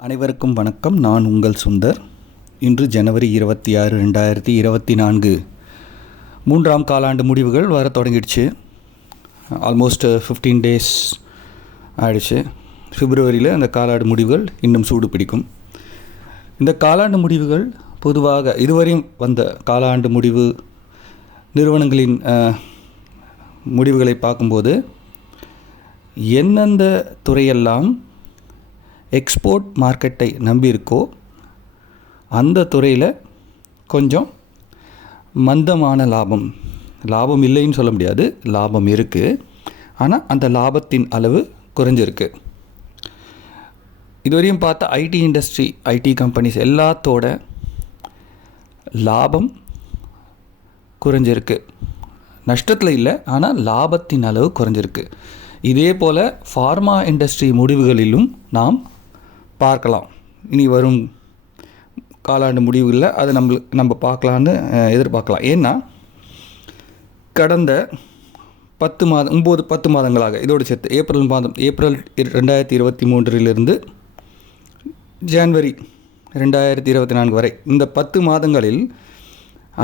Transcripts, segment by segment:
அனைவருக்கும் வணக்கம். நான் உங்கள் சுந்தர். இன்று ஜனவரி 26, 2024 மூன்றாம் காலாண்டு முடிவுகள் வர தொடங்கிடுச்சு. ஆல்மோஸ்ட் 15 டேஸ் ஆயிடுச்சு. பிப்ரவரியில் அந்த காலாண்டு முடிவுகள் இன்னும் சூடு பிடிக்கும். இந்த காலாண்டு முடிவுகள் பொதுவாக இதுவரையும் வந்த காலாண்டு முடிவு நிறுவனங்களின் முடிவுகளை பார்க்கும்போது எந்தெந்த துறையெல்லாம் எக்ஸ்போர்ட் மார்க்கெட்டை நம்பியிருக்கோ அந்த துறையில் கொஞ்சம் மந்தமான லாபம் இல்லைன்னு சொல்ல முடியாது, லாபம் இருக்குது. ஆனால் அந்த லாபத்தின் அளவு குறைஞ்சிருக்கு. இதுவரையும் பார்த்த ஐடி இண்டஸ்ட்ரி, ஐடி கம்பெனிஸ் எல்லாத்தோட லாபம் குறைஞ்சிருக்கு. நஷ்டத்தில் இல்லை, ஆனால் லாபத்தின் அளவு குறைஞ்சிருக்கு. இதே போல் ஃபார்மா இண்டஸ்ட்ரி முடிவுகளிலும் நாம் பார்க்கலாம். இனி வரும் காலாண்டு முடிவுகளில் அதை நம்ம பார்க்கலான்னு எதிர்பார்க்கலாம். ஏன்னா கடந்த 10 மாதங்களாக இதோடு சேர்த்து ஏப்ரல் 2023 ஜனவரி 2024 வரை இந்த 10 மாதங்களில்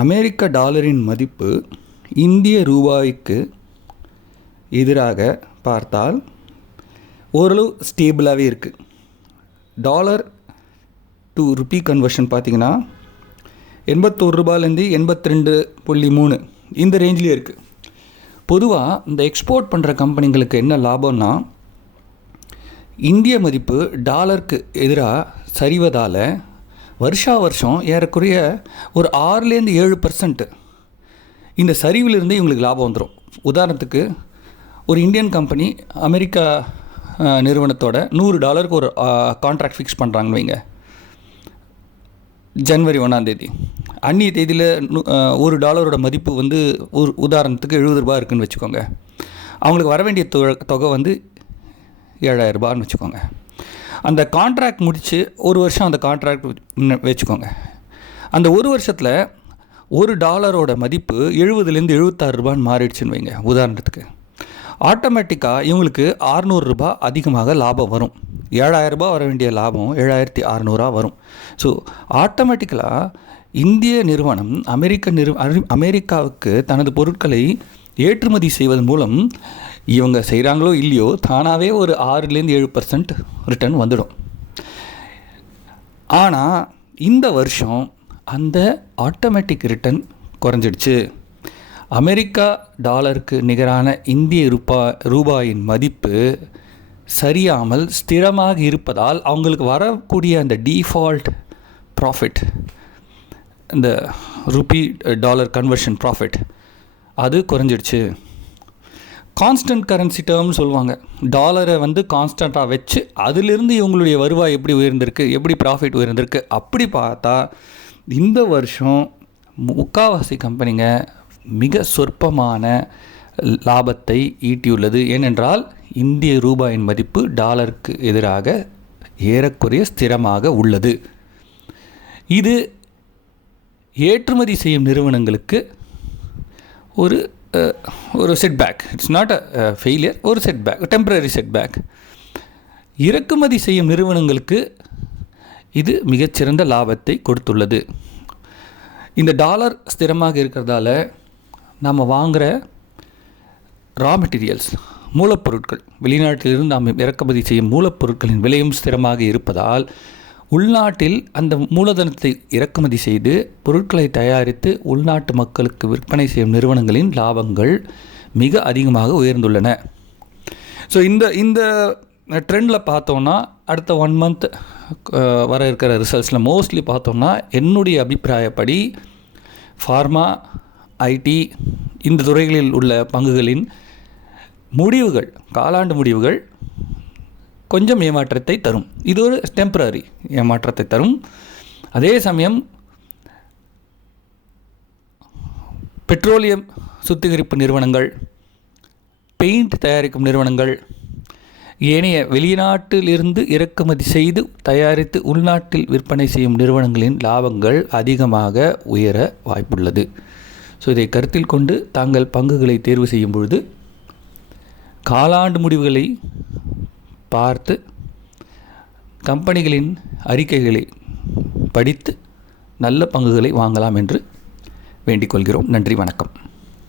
அமெரிக்க டாலரின் மதிப்பு இந்திய ரூபாய்க்கு எதிராக பார்த்தால் ஓரளவு ஸ்டேபிளாகவே இருக்குது. டாலர் டு ருப்பி கன்வர்ஷன் பார்த்திங்கன்னா 81 ரூபாயிலேருந்து 82.3 இந்த ரேஞ்சிலே இருக்குது. பொதுவாக இந்த எக்ஸ்போர்ட் பண்ணுற கம்பெனிங்களுக்கு என்ன லாபம்னா, இந்திய மதிப்பு டாலருக்கு எதிராக சரிவதால் வருஷம் ஏறக்குறைய ஒரு 6-7% இந்த சரிவிலிருந்து இவங்களுக்கு லாபம் வந்துடும். உதாரணத்துக்கு ஒரு இந்தியன் கம்பெனி அமெரிக்கா நிறுவனத்தோட $100 ஒரு கான்ட்ராக்ட் ஃபிக்ஸ் பண்ணுறாங்கன்னு வைங்க. ஜனவரி 1 அன்றைய தேதியில் $1 மதிப்பு ஒரு உதாரணத்துக்கு 70 ரூபா இருக்குதுன்னு வச்சுக்கோங்க. அவங்களுக்கு வர வேண்டிய தொகை 7,000 ரூபான்னு வச்சுக்கோங்க. அந்த கான்ட்ராக்ட் முடித்து ஒரு வருஷம் அந்த கான்ட்ராக்ட் வச்சுக்கோங்க. அந்த ஒரு வருஷத்தில் $1 மதிப்பு 70லேருந்து 76 ரூபான்னு மாறிடுச்சுன்னு வைங்க உதாரணத்துக்கு. ஆட்டோமேட்டிக்காக இவங்களுக்கு 600 ரூபா அதிகமாக லாபம் வரும். 7,000 ரூபா வர வேண்டிய லாபம் 7,600 வரும். ஸோ ஆட்டோமேட்டிக்கலாக இந்திய நிறுவனம் அமெரிக்காவுக்கு தனது பொருட்களை ஏற்றுமதி செய்வதன் மூலம் இவங்க செய்கிறாங்களோ இல்லையோ தானாகவே ஒரு 6-7% ரிட்டர்ன் வந்துடும். ஆனால் இந்த வருஷம் அந்த ஆட்டோமேட்டிக் ரிட்டர்ன் குறைஞ்சிடுச்சு. அமெரிக்கா டாலருக்கு நிகரான இந்திய ரூபாயின் மதிப்பு சரியாமல் ஸ்திரமாக இருப்பதால் அவங்களுக்கு வரக்கூடிய அந்த டிஃபால்ட் ப்ராஃபிட், இந்த ருப்பி டாலர் கன்வர்ஷன் ப்ராஃபிட் அது குறைஞ்சிடுச்சு. கான்ஸ்டன்ட் கரன்சி டேர்ம்னு சொல்லுவாங்க. டாலரை கான்ஸ்டண்ட்டாக வச்சு அதிலிருந்து இவங்களுடைய வருவாய் எப்படி உயர்ந்திருக்கு, எப்படி ப்ராஃபிட் உயர்ந்திருக்கு, அப்படி பார்த்தா இந்த வருஷம் முக்கால்வாசி கம்பெனிங்க மிக சொற்பமான லாபத்தை ஈட்டியுள்ளது. ஏனென்றால் இந்திய ரூபாயின் மதிப்பு டாலருக்கு எதிராக ஏறக்குறைய ஸ்திரமாக உள்ளது. இது ஏற்றுமதி செய்யும் நிறுவனங்களுக்கு ஒரு setback. It's not a failure, ஒரு செட்பேக், டெம்பரரி செட்பேக். இறக்குமதி செய்யும் நிறுவனங்களுக்கு இது மிகச்சிறந்த லாபத்தை கொடுத்துள்ளது. இந்த டாலர் ஸ்திரமாக இருக்கிறதால நாம் வாங்குகிற ரா மெட்டீரியல்ஸ், மூலப்பொருட்கள், வெளிநாட்டிலிருந்து நாம் இறக்குமதி செய்யும் மூலப்பொருட்களின் விலையும் ஸ்திரமாக இருப்பதால் உள்நாட்டில் அந்த மூலதனத்தை இறக்குமதி செய்து பொருட்களை தயாரித்து உள்நாட்டு மக்களுக்கு விற்பனை செய்யும் நிறுவனங்களின் லாபங்கள் மிக அதிகமாக உயர்ந்துள்ளன. ஸோ இந்த ட்ரெண்டில் பார்த்தோன்னா அடுத்த 1 மந்த் வர இருக்கிற ரிசல்ட்ஸில் மோஸ்ட்லி பார்த்தோம்னா என்னுடைய அபிப்பிராயப்படி ஃபார்மா, ஐடி இந்த துறைகளில் உள்ள பங்குகளின் முடிவுகள், காலாண்டு முடிவுகள் கொஞ்சம் ஏமாற்றத்தை தரும். இது ஒரு டெம்பரரி ஏமாற்றத்தை தரும். அதே சமயம் பெட்ரோலியம் சுத்திகரிப்பு நிறுவனங்கள், பெயிண்ட் தயாரிக்கும் நிறுவனங்கள், ஏனைய வெளிநாட்டிலிருந்து இறக்குமதி செய்து தயாரித்து உள்நாட்டில் விற்பனை செய்யும் நிறுவனங்களின் லாபங்கள் அதிகமாக உயர வாய்ப்புள்ளது. ஸோ இதை கருத்தில் கொண்டு தாங்கள் பங்குகளை தேர்வு செய்யும் பொழுது காலாண்டு முடிவுகளை பார்த்து கம்பெனிகளின் அறிக்கைகளை படித்து நல்ல பங்குகளை வாங்கலாம் என்று வேண்டிக் கொள்கிறோம். நன்றி, வணக்கம்.